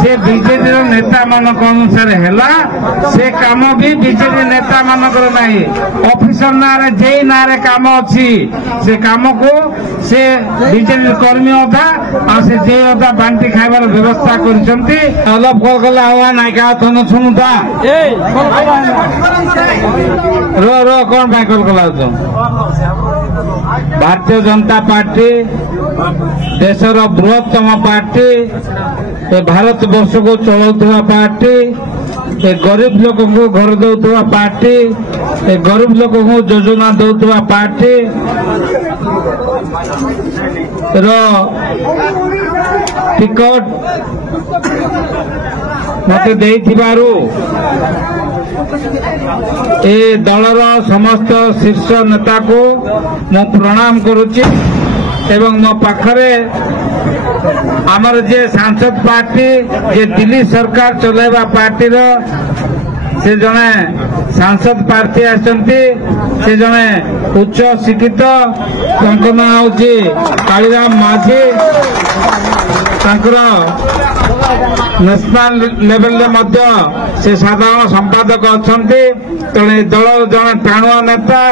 से बीजेडी नेता मानक अनुसार है से काम भी बीजेडी नेता मानक नहीं ऑफिसर ना जे ना काम अच्छी से काम को से बीजेडी कर्मी अधा आ से जे अधा बांटी खाइबार व्यवस्था करछंती अलप कल कला हुआ नाई का तन सुनुता रो कौन भाई कल कला भारतीय जनता पार्टी देशर बृहत्तम पार्टी भारत वर्ष को चलाउथुवा पार्टी गरीब लोक को घर दौथुवा पार्टी गरीब लोक को योजना दौथुवा पार्टी टिकट मते देइथिबारु ए दलर समस्त शीर्ष नेता को मु प्रणाम करुच्ची एवं मो पाखरे आमर जे सांसद पार्टी जे दिल्ली सरकार चलाइबा पार्टी रो से जने सांसद प्रार्थी आसंती से जने उच्च शिक्षित नाम हूँ कालीराम माझी नेशनल लेवल से साधारण संपादक अच्छा तेणु दल जन टाणुआ नेता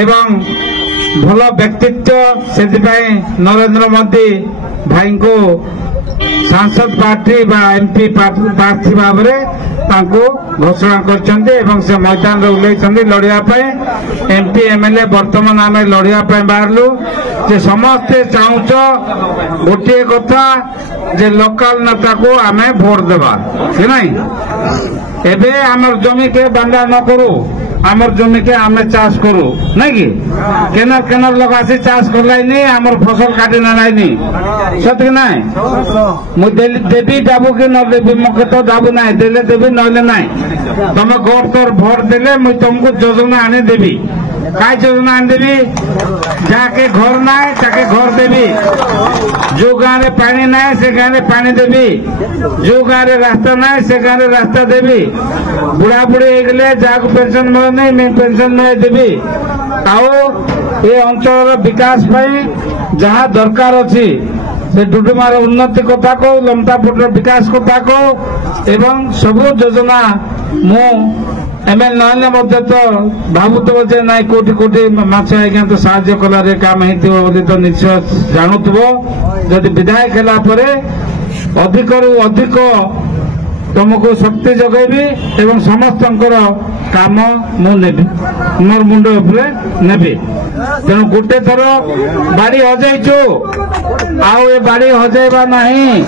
एवं भल व्यक्तित्व से नरेंद्र मोदी भाई को सांसद पार्टी एमपी प्रार्थी भाव घोषणा कर से मैदान में लड़ाई एमपी एमएलए वर्तमान आम लड़ाई बाहरलु जे समस्ते चाहूच गोटे कथा जे लोकल नेता को आम भोट देवा कि नहीं एबे आमर जमी के बांधा न करू आमर जमी के आम चाष करू नहीं कि केनार केनार लोग आसी चाष करलाई आमर फसल काटी नारायनी सत कि नाई मुझे देवी दाबू कि न देवी मुखे तो दाबू ना देले देवी नहले ना तुम गोर तोर भोट देले मुझे तुमको योजना आनी देवी का योजना आनी देवी जाके घर ना ताके घर देवी जो गाँव में पानी ना से गाँव में पानी देवी जो गाँव में रास्ता ना से गाँव में रास्ता देवी बुढ़ा बुढ़ी होगले जहाँ पेंशन मिले नहीं मैं पेंशन नहीं देवी आउ ये अंचल विकास जहाँ दरकार अच्छी से डुडुमार उन्नति कथा को लमतापुर विकास कथा को एवं सब योजना मु एमएल नहले तो भावुव जे ना कोटी कोटी माछ आज्ञा तो साहाय्य कलारे काम होती तो निश्चय जानुव जदि विधायक है अधिक रु अधिक तुमको शक्ति जगेबी एवं समस्त काम मुझे मोर मुंड नेबी तेणु गोटे थर बाड़ी हजाइचु आउ ए बाड़ी हजाइबा नहीं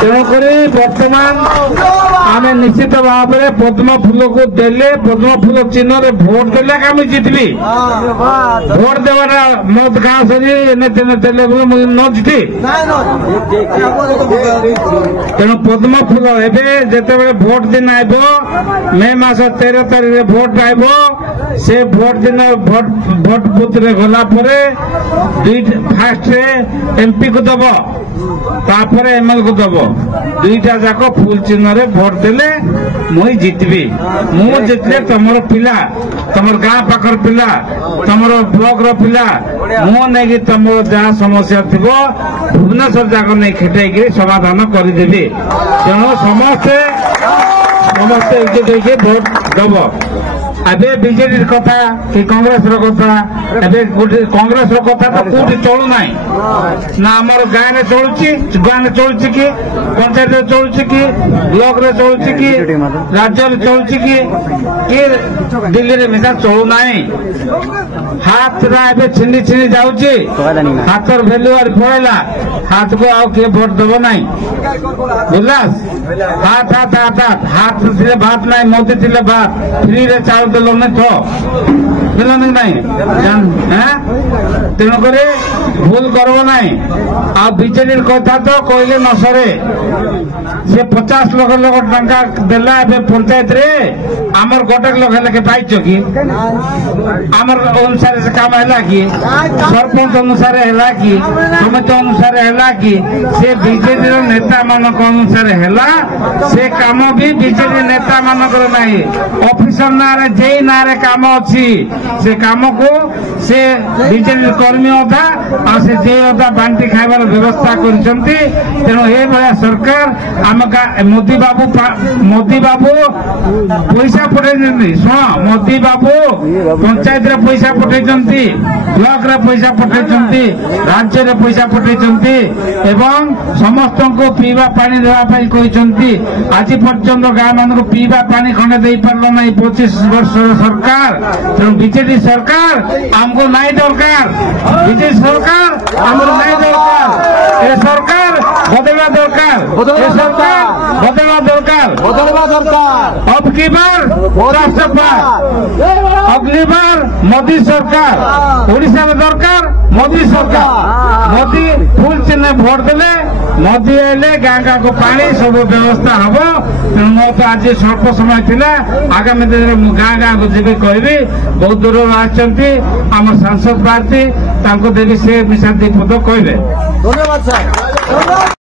तेणुक वर्तमान आम निश्चित भाव में पद्म फूल को देले पद्म फूल चिन्ह रे भोट देले आम जितबी भोट देवाटा मत गाँ सरी एने तेने देले न जिति तेणु पद्म फूल एवं जिते भोट दिन आब मे मास 13 तारीख भोट आब से भोट दिन भोट बुथ रे गला फास्ट एमपी को दब तापर एमएल को दब दुईटा जाक फुल चिन्ह रे भोट देले मुई जितबी मु जितले तमर पिला तमर गाँ पाखर पिला तमर ब्लॉक रो पिला मु नहीं तमर जहाँ समस्या थी भुवनेश्वर जाक नहीं खेटे समाधान करदेवी तेणु समस्ते समस्ते भोट दब अबे बीजेडी कथा कि कांग्रेस कथा एबे कांग्रेस कथा तो कौटी चलू ना ना आमर गाँव में चलुची गाँव में चलुची कि पंचायत में चलुची कि ब्लॉक रे चलुची कि राज्य में चलुची कि दिल्ली रे मिसा चलू ना हाथ रे छिनी छिनी जाऊची हाथर भैल्यू आर पड़ेला हाथ को आउ किए भोट देव ना बुझलास हाथ हाथ हाथ हाथ हाथ थे भात ना मोदी थे भात फ्री रे चाउल देलो नहीं तो मिल नहीं तेणुक भूल करब ना आ बीजेडी कथा तो कहले न सरे से 50 लाख लोक टंका देला पंचायत रे आमर गोटे लोक लेके पाइच कि आमर अनुसार से काम है कि सरपंच अनुसार है कि समिति अनुसार है कि से बीजेडी नेता मानक अनुसार है से काम भी बीजेडी नेता मानक नहीं ऑफिसर ना जे ना काम अच्छी से काम को से बीजेपी कर्मी अधा से जे अधा बांटी खाइबार व्यवस्था करछंती तेणु ए भया सरकार आम मोदी बाबू पैसा पठे शुण मोदी बाबू पंचायत रे पैसा पठे ब्लॉक रे पैसा पठे राज्य रे पैसा पठे एवं समस्त को पीवा पानी देवाई कहते आज पर्यंत गाँ मान को पीवा पानी खंडे दे पार्ल ना 25 वर्ष सरकार तेणु बीजेपी सरकार आमको नाई दरकार बीजेपी सरकार आमको नाई दरकार ए सरकार बदलवा दरकार ए सरकार बदलवा दरकार अब की बार राष्ट्रपा अगली बार मोदी सरकार ओडिशा में दरकार मोदी सरकार मोदी फुल चिन्ह भोट देले मोदी आइले गाँ गाँ को पानी सब व्यवस्था हम तेणु मो तो आज स्वल्प समय थिला आगामी दिन में गाँ गाँ को जी कहबी बहुत दूर आम सांसद प्रार्थी देवी से विषाद पद कहले। धन्यवाद सर।